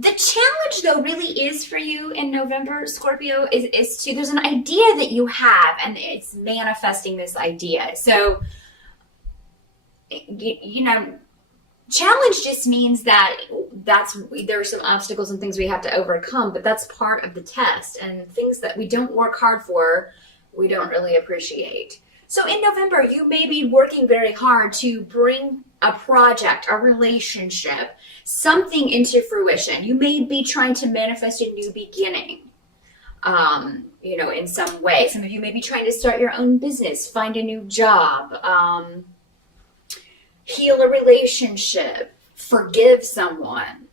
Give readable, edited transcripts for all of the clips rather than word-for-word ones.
The challenge, though, really is for you in November, Scorpio, is to, there's an idea that you have, and it's manifesting this idea. So, you know, challenge just means that there are some obstacles and things we have to overcome, but that's part of the test. And things that we don't work hard for, we don't really appreciate. So in November, you may be working very hard to bring a project, a relationship, something into fruition. You may be trying to manifest a new beginning, you know, in some way. Some of you may be trying to start your own business, find a new job, heal a relationship, forgive someone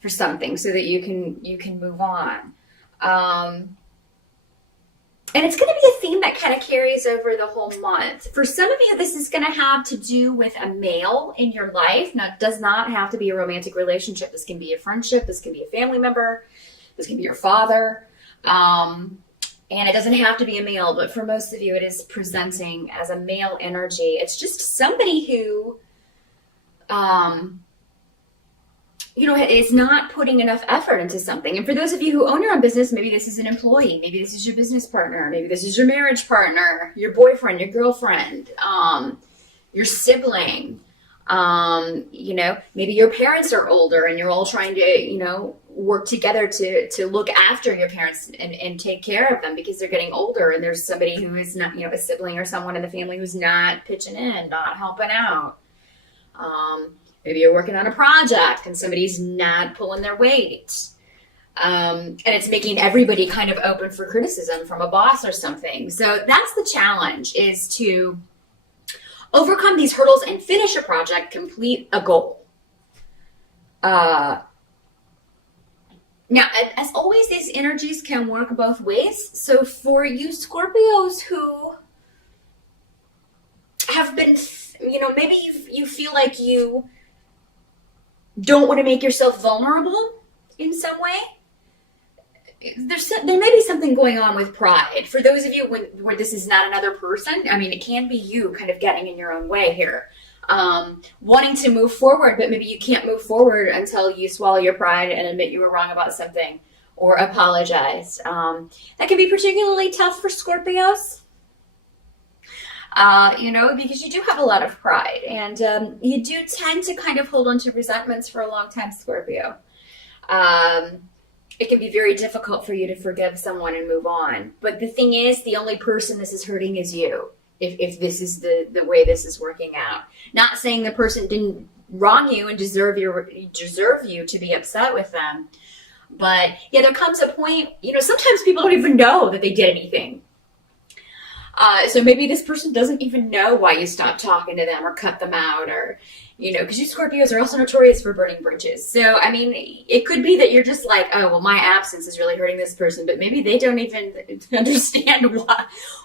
for something so that you can move on. And it's going to be a theme that kind of carries over the whole month. For some of you, this is going to have to do with a male in your life. Now, it does not have to be a romantic relationship. This can be a friendship. This can be a family member. This can be your father. And it doesn't have to be a male, but for most of you, it is presenting as a male energy. It's just somebody who, you know, is not putting enough effort into something. And for those of you who own your own business, maybe this is an employee, maybe this is your business partner, maybe this is your marriage partner, your boyfriend, your girlfriend, your sibling, you know, maybe your parents are older and you're all trying to, you know, work together to look after your parents and take care of them because they're getting older, and there's somebody who is not, you know, a sibling or someone in the family who's not pitching in, not helping out. Maybe you're working on a project and somebody's not pulling their weight. And it's making everybody kind of open for criticism from a boss or something. So that's the challenge, is to overcome these hurdles and finish a project, complete a goal. Now, as always, these energies can work both ways. So for you Scorpios who have been, you know, maybe you feel like you don't want to make yourself vulnerable in some way. There may be something going on with pride. For those of you where this is not another person, I mean, it can be you kind of getting in your own way here. Wanting to move forward, but maybe you can't move forward until you swallow your pride and admit you were wrong about something or apologize. That can be particularly tough for Scorpios. You know, because you do have a lot of pride, and you do tend to kind of hold on to resentments for a long time, Scorpio. It can be very difficult for you to forgive someone and move on. But the thing is, the only person this is hurting is you, if this is the way this is working out. Not saying the person didn't wrong you and deserve you to be upset with them. But yeah, there comes a point, you know, sometimes people don't even know that they did anything. So maybe this person doesn't even know why you stopped talking to them or cut them out, or, you know, because you Scorpios are also notorious for burning bridges. So, I mean, it could be that you're just like, oh, well, my absence is really hurting this person, but maybe they don't even understand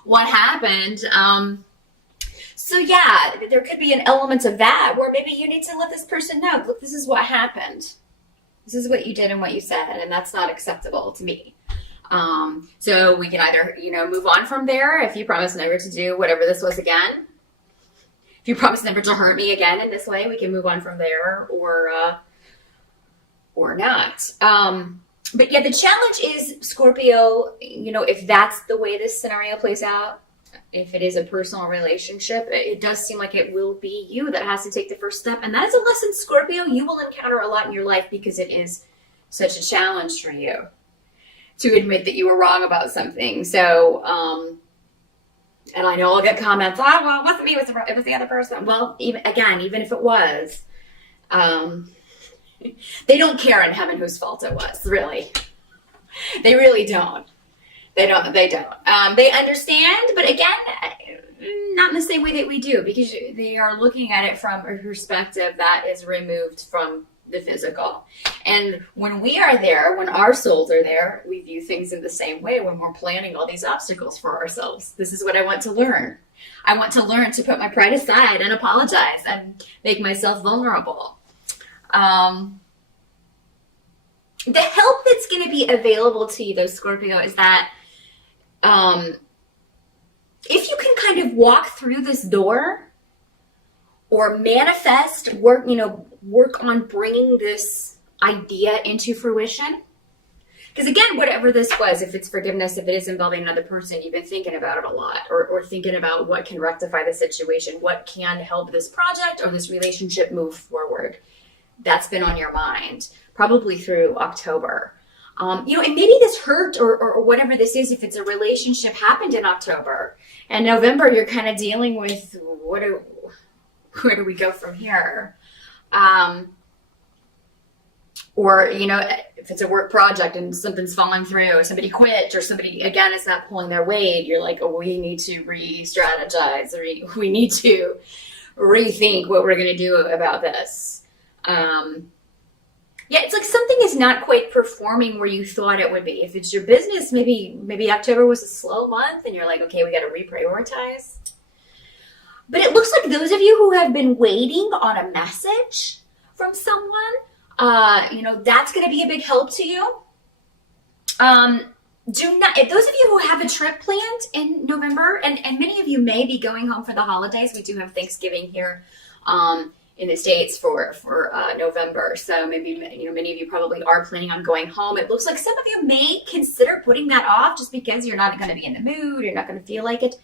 what happened. So yeah, there could be an element of that where maybe you need to let this person know, look, this is what happened. This is what you did and what you said, and that's not acceptable to me. So we can either, you know, move on from there. If you promise never to do whatever this was again, if you promise never to hurt me again in this way, we can move on from there, or not. But yeah, the challenge is, Scorpio, you know, if that's the way this scenario plays out, if it is a personal relationship, it does seem like it will be you that has to take the first step. And that is a lesson, Scorpio, you will encounter a lot in your life, because it is such a challenge for you to admit that you were wrong about something. So, and I know I'll get comments, oh, well, it wasn't me, it was the other person. Well, even if it was, they don't care in heaven whose fault it was, really. They really don't. They don't. They understand, but again, not in the same way that we do, because they are looking at it from a perspective that is removed from the physical. And when we are there, when our souls are there, we view things in the same way when we're planning all these obstacles for ourselves. This is what I want to learn. I want to learn to put my pride aside and apologize and make myself vulnerable. The help that's going to be available to you, though, Scorpio, is that if you can kind of walk through this door or manifest, work on bringing this idea into fruition. Because again, whatever this was, if it's forgiveness, if it is involving another person, you've been thinking about it a lot, or thinking about what can rectify the situation, what can help this project or this relationship move forward. That's been on your mind, probably through October. And maybe this hurt or whatever this is, if it's a relationship, happened in October. And November, you're kind of dealing with where do we go from here? Or, if it's a work project and something's falling through, somebody quit, or somebody, again, is not pulling their weight, you're like, oh, we need to re-strategize, or we need to rethink what we're going to do about this. It's like something is not quite performing where you thought it would be. If it's your business, maybe October was a slow month and you're like, okay, we got to reprioritize. But it looks like those of you who have been waiting on a message from someone, that's going to be a big help to you. If those of you who have a trip planned in November, and many of you may be going home for the holidays. We do have Thanksgiving here in the States for November. So maybe, many of you probably are planning on going home. It looks like some of you may consider putting that off just because you're not going to be in the mood. You're not going to feel like it.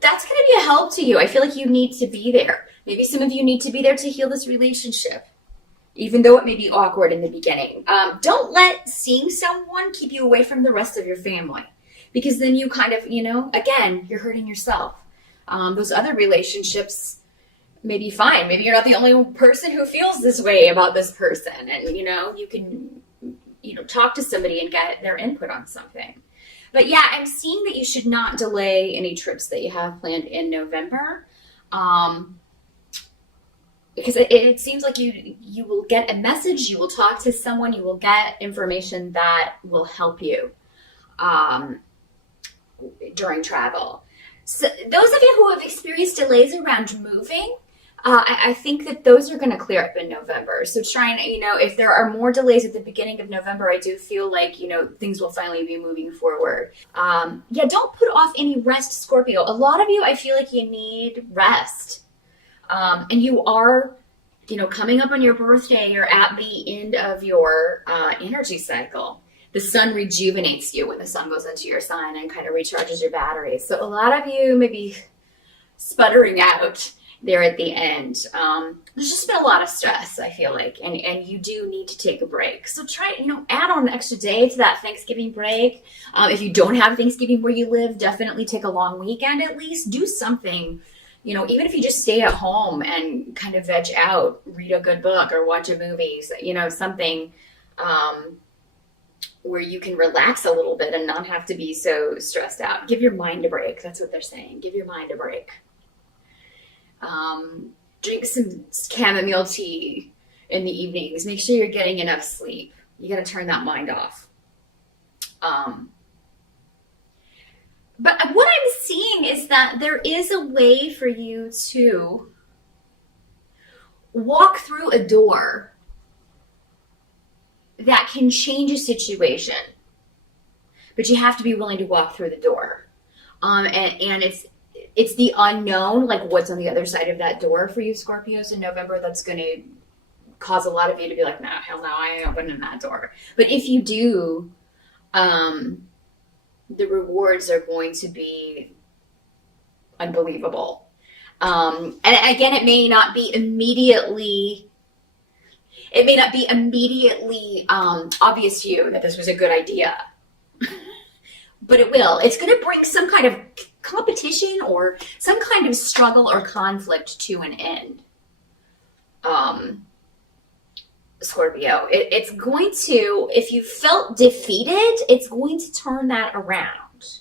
That's going to be a help to you. I feel like you need to be there. Maybe some of you need to be there to heal this relationship, even though it may be awkward in the beginning. Don't let seeing someone keep you away from the rest of your family, because then you kind of, again, you're hurting yourself. Those other relationships may be fine. Maybe you're not the only person who feels this way about this person, and, you can, talk to somebody and get their input on something. But yeah, I'm seeing that you should not delay any trips that you have planned in November. Because it seems like you will get a message, you will talk to someone, you will get information that will help you during travel. So those of you who have experienced delays around moving, I think that those are going to clear up in November. So trying, if there are more delays at the beginning of November, I do feel like, things will finally be moving forward. Don't put off any rest, Scorpio. A lot of you, I feel like you need rest. And you are, coming up on your birthday, you're at the end of your energy cycle. The sun rejuvenates you when the sun goes into your sign and kind of recharges your batteries. So a lot of you may be sputtering out there at the end. There's just been a lot of stress, I feel like, and you do need to take a break. So try, add on an extra day to that Thanksgiving break. If you don't have Thanksgiving where you live, definitely take a long weekend at least. Do something. Even if you just stay at home and kind of veg out, read a good book or watch a movie, something where you can relax a little bit and not have to be so stressed out. Give your mind a break. That's what they're saying. Give your mind a break. Drink some chamomile tea in the evenings. Make sure you're getting enough sleep. You got to turn that mind off. But what I'm seeing is that there is a way for you to walk through a door that can change a situation. But you have to be willing to walk through the door. And it's the unknown, like what's on the other side of that door for you, Scorpios, in November, that's going to cause a lot of you to be like, no, hell no, I ain't opening that door. But if you do, the rewards are going to be unbelievable. And again, it may not be immediately obvious to you that this was a good idea, but it will. It's going to bring some kind of competition or some kind of struggle or conflict to an end. Scorpio, it's going to, if you felt defeated, it's going to turn that around.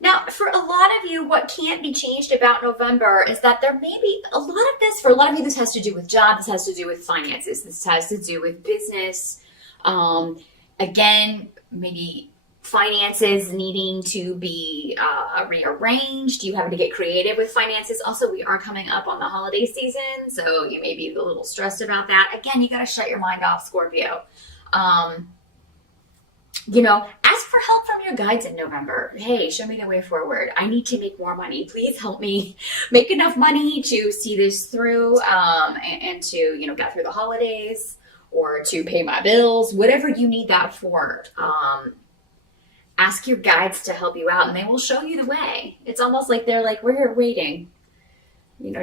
Now, for a lot of you, what can't be changed about November is that there may be a lot of this, for a lot of you, this has to do with job, this has to do with finances, this has to do with business. Again, maybe finances needing to be rearranged. You having to get creative with finances. Also, we are coming up on the holiday season, so you may be a little stressed about that. Again, you got to shut your mind off, Scorpio. ask for help from your guides in November. Hey, show me the way forward. I need to make more money. Please help me make enough money to see this through, and to, get through the holidays, or to pay my bills, whatever you need that for. Ask your guides to help you out, and they will show you the way. It's almost like they're like, we're here waiting.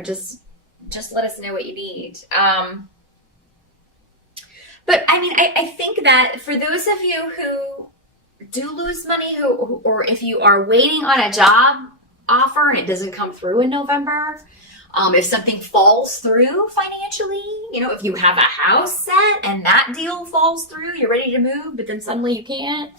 Just let us know what you need. But I mean, I think that for those of you who do lose money, or if you are waiting on a job offer and it doesn't come through in November, if something falls through financially, if you have a house set and that deal falls through, you're ready to move, but then suddenly you can't.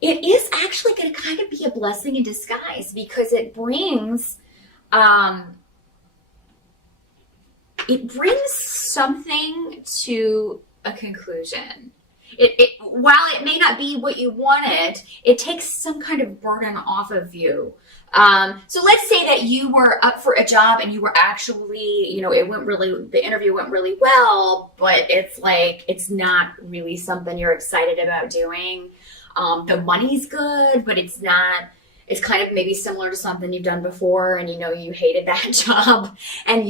It is actually going to kind of be a blessing in disguise, because it brings something to a conclusion. While it may not be what you wanted, it takes some kind of burden off of you. So let's say that you were up for a job and you were actually, the interview went really well, but it's not really something you're excited about doing. The money's good, but it's not. It's kind of maybe similar to something you've done before, and you hated that job, and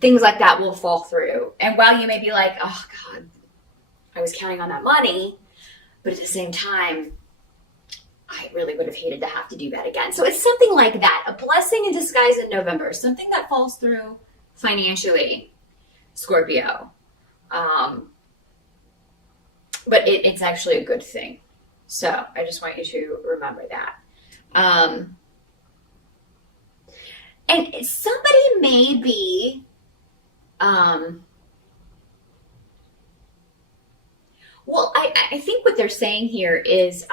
things like that will fall through. And while you may be like, oh God, I was counting on that money, but at the same time, I really would have hated to have to do that again. So it's something like that, a blessing in disguise in November, something that falls through financially, Scorpio. But it's actually a good thing. So I just want you to remember that. And somebody may be, I think what they're saying here is,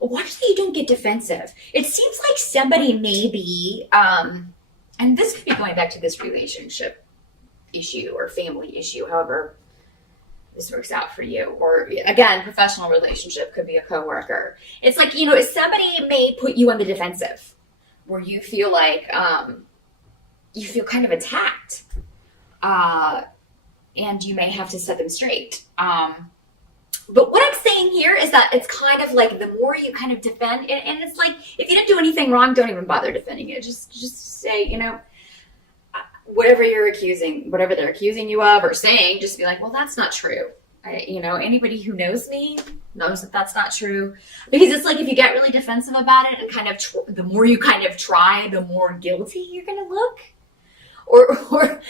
watch that you don't get defensive. It seems like somebody may be, and this could be going back to this relationship issue or family issue, however this works out for you. Or again, professional relationship, could be a coworker. It's like, somebody may put you on the defensive, where you feel like, you feel kind of attacked. And you may have to set them straight. But what I'm saying here is that it's kind of like the more you kind of defend, and it's like, if you didn't do anything wrong, don't even bother defending it. Just say, whatever they're accusing you of or saying, just be like, well, that's not true. Anybody who knows me knows that that's not true. Because it's like, if you get really defensive about it and kind of, the more you kind of try, the more guilty you're going to look. Or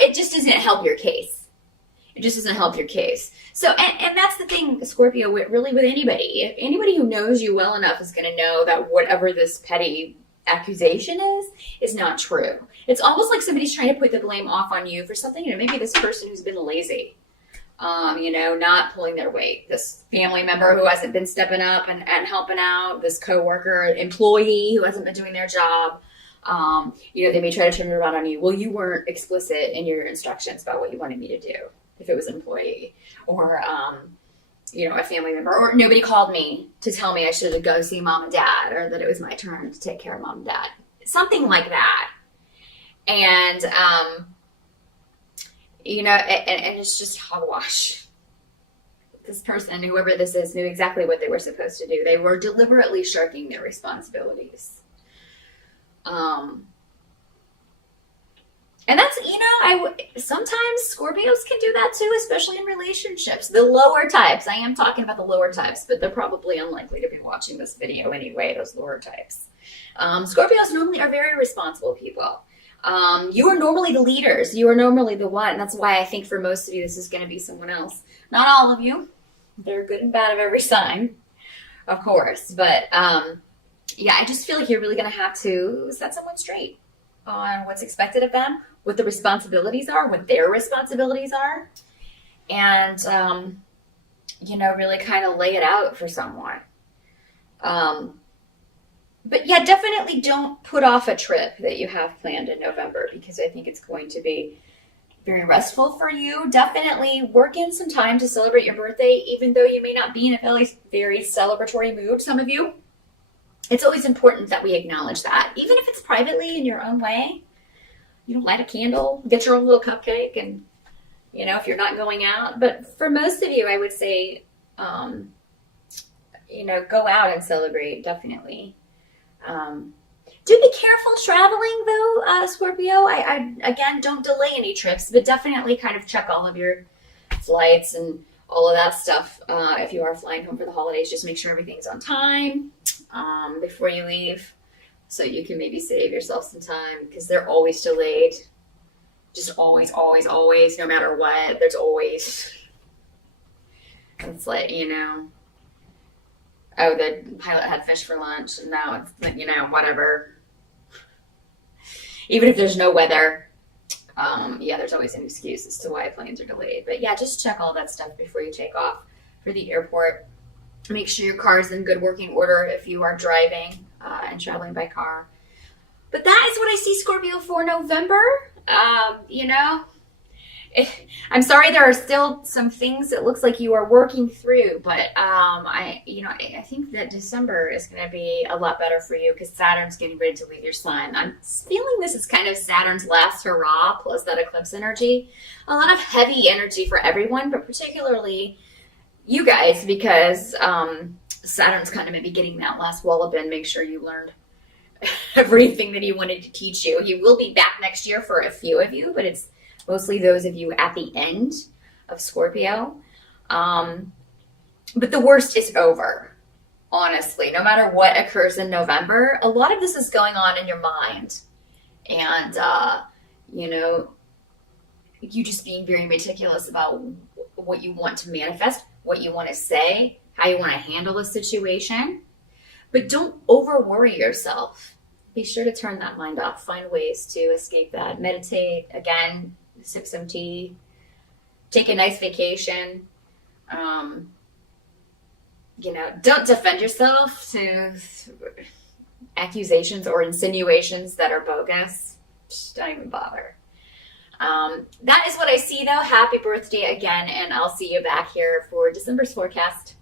it just doesn't help your case. It just doesn't help your case. So, and that's the thing, Scorpio, really with anybody. Anybody who knows you well enough is going to know that whatever this petty accusation is not true. It's almost like somebody's trying to put the blame off on you for something. Maybe this person who's been lazy, not pulling their weight. This family member who hasn't been stepping up and helping out. This coworker, employee who hasn't been doing their job. They may try to turn it around on you. Well, you weren't explicit in your instructions about what you wanted me to do. If it was an employee, or, a family member, or nobody called me to tell me I should go see mom and dad, or that it was my turn to take care of mom and dad. Something like that. And, and it's just hogwash. This person, whoever this is, knew exactly what they were supposed to do. They were deliberately shirking their responsibilities. And that's, sometimes Scorpios can do that too, especially in relationships. The lower types, I am talking about the lower types, but they're probably unlikely to be watching this video anyway, those lower types. Scorpios normally are very responsible people. You are normally the leaders. You are normally the one. That's why I think for most of you, this is going to be someone else. Not all of you. They're good and bad of every sign, of course. But, I just feel like you're really going to have to set someone straight on what's expected of them, what the responsibilities are, what their responsibilities are, and, really kind of lay it out for someone. But definitely don't put off a trip that you have planned in November, because I think it's going to be very restful for you. Definitely work in some time to celebrate your birthday, even though you may not be in a very, very celebratory mood, some of you. It's always important that we acknowledge that, even if it's privately in your own way. Light a candle, get your own little cupcake, and, if you're not going out. But for most of you, I would say, go out and celebrate, definitely. Do be careful traveling, though, Scorpio. I again, don't delay any trips, but definitely kind of check all of your flights and all of that stuff. If you are flying home for the holidays, just make sure everything's on time before you leave, so you can maybe save yourself some time, because they're always delayed. Just always, always, always, no matter what, there's always. It's like, oh, the pilot had fish for lunch, and now it's, whatever. Even if there's no weather, there's always an excuse as to why planes are delayed. But yeah, just check all that stuff before you take off for the airport. Make sure your car is in good working order if you are driving and traveling by car. But that is what I see, Scorpio, for November. I'm sorry, there are still some things it looks like you are working through, but I think that December is going to be a lot better for you, because Saturn's getting ready to leave your sign. I'm feeling this is kind of Saturn's last hurrah, plus that eclipse energy. A lot of heavy energy for everyone, but particularly you guys, because Saturn's kind of maybe getting that last wallop in. Make sure you learned everything that he wanted to teach you. He will be back next year for a few of you, but it's mostly those of you at the end of Scorpio. But the worst is over, honestly. No matter what occurs in November, a lot of this is going on in your mind. And, you just being very meticulous about what you want to manifest, what you want to say, how you want to handle a situation. But don't over worry yourself. Be sure to turn that mind off. Find ways to escape that. Meditate, again, sip some tea, take a nice vacation. Don't defend yourself to accusations or insinuations that are bogus. Just don't even bother. That is what I see, though. Happy birthday again, and I'll see you back here for December's forecast.